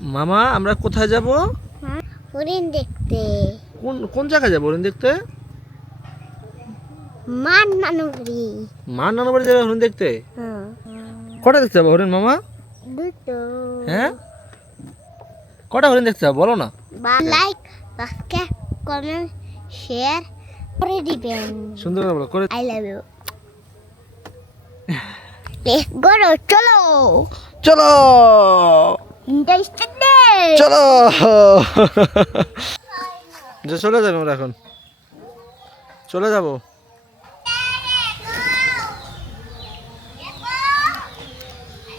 মামা আমরা কোথায় যাব? হরিণ দেখতে। কোন কোন জায়গায় যাব হরিণ দেখতে? মান নানুরি মান নানা বাড়ি যাবে হরিণ দেখতে? হ্যাঁ। কটা দেখতে যাব হরিণ মামা? দুটো। হ্যাঁ? কটা হরিণ দেখতে যাব বলো না। লাইক সাবস্ক্রাইব কমেন্ট শেয়ার করে দিবেন। সুন্দর বলো করে I love you let's go চলো। চলো। চলো। যে চলে যাবে আমরা এখন। চলে যাব।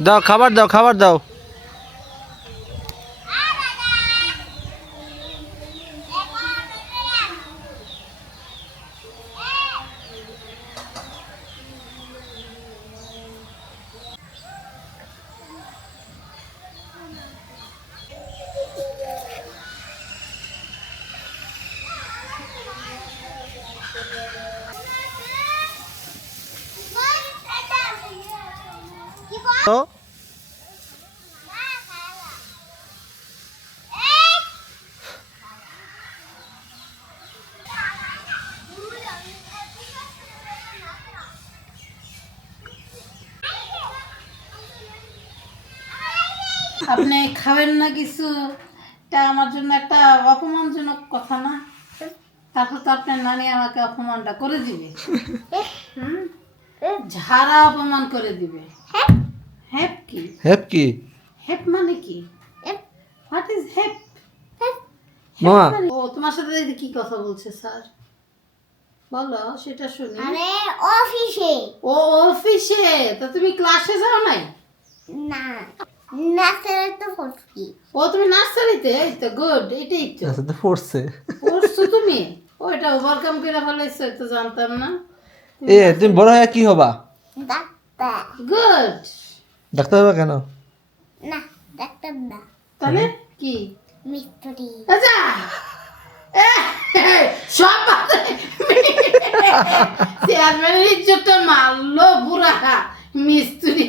দাও খাবার দাও খাবার দাও। তো? আপনি খাবেন না কিছু? এটা আমার জন্য একটা অপমানজনক কথা না? তারপর তো আপনার নানি আমাকে অপমানটা করে দিবে। হুম? ঝাড়া অপমান করে দিবে। হেপ কি? হ্যাপ কি হেপ মানে কি? হোয়াট ইজ হেপ মামা ও তোমার সাথে দিদি কি কথা বলছে স্যার? বলো সেটা শুনি। আরে অফিসে ও অফিসে তা তুমি ক্লাসে যাও নাই? না। নাচের তো ফসকি ও তুমি নার্সারিতে এই তো গুড এটাই তো। আচ্ছা তো পড়ছে। পড়ছো তুমি? ওইটা ওভারকাম করে ফেলেছো তো জানতাম না। এ তুমি বড় হয়ে কি হবা? ডাক্তার গুড ডাক্তার হবা কেন? না ডাক্তার না তাহলে? কি? মিস্ত্রি। আচ্ছা। এহ, সব চেয়ারম্যানের ইজ্জতটা মারলো বুড়া। মিস্ত্রি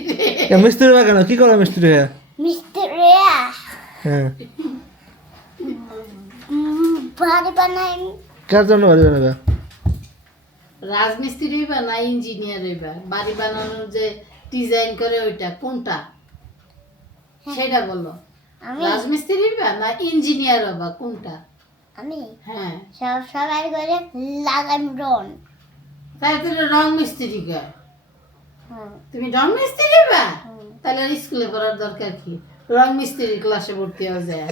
মিস্ত্রি হবা কেন? কি করে মিস্ত্রি হয়ে? মিস্ত্রি হ্যাঁ বাড়ি বানাই। কার জন্য বাড়ি বানাবে? রাজমিস্ত্রি হইবা না ইঞ্জিনিয়ার হইবা? বাড়ি বানানোর যে ডিজাইন করে ওইটা কোনটা? সেটা বলো। আমি রাজমিস্ত্রি হইবা না ইঞ্জিনিয়ার হবা কোনটা? আমি হ্যাঁ। সব সবাই করে লাগান রন তাহলে তুমি রং মিস্ত্রি কে তুমি রং মিস্ত্রি হইবা তাহলে স্কুলে পড়ার দরকার কি? রং মিস্ত্রি ক্লাসে ভর্তি হওয়া যায়।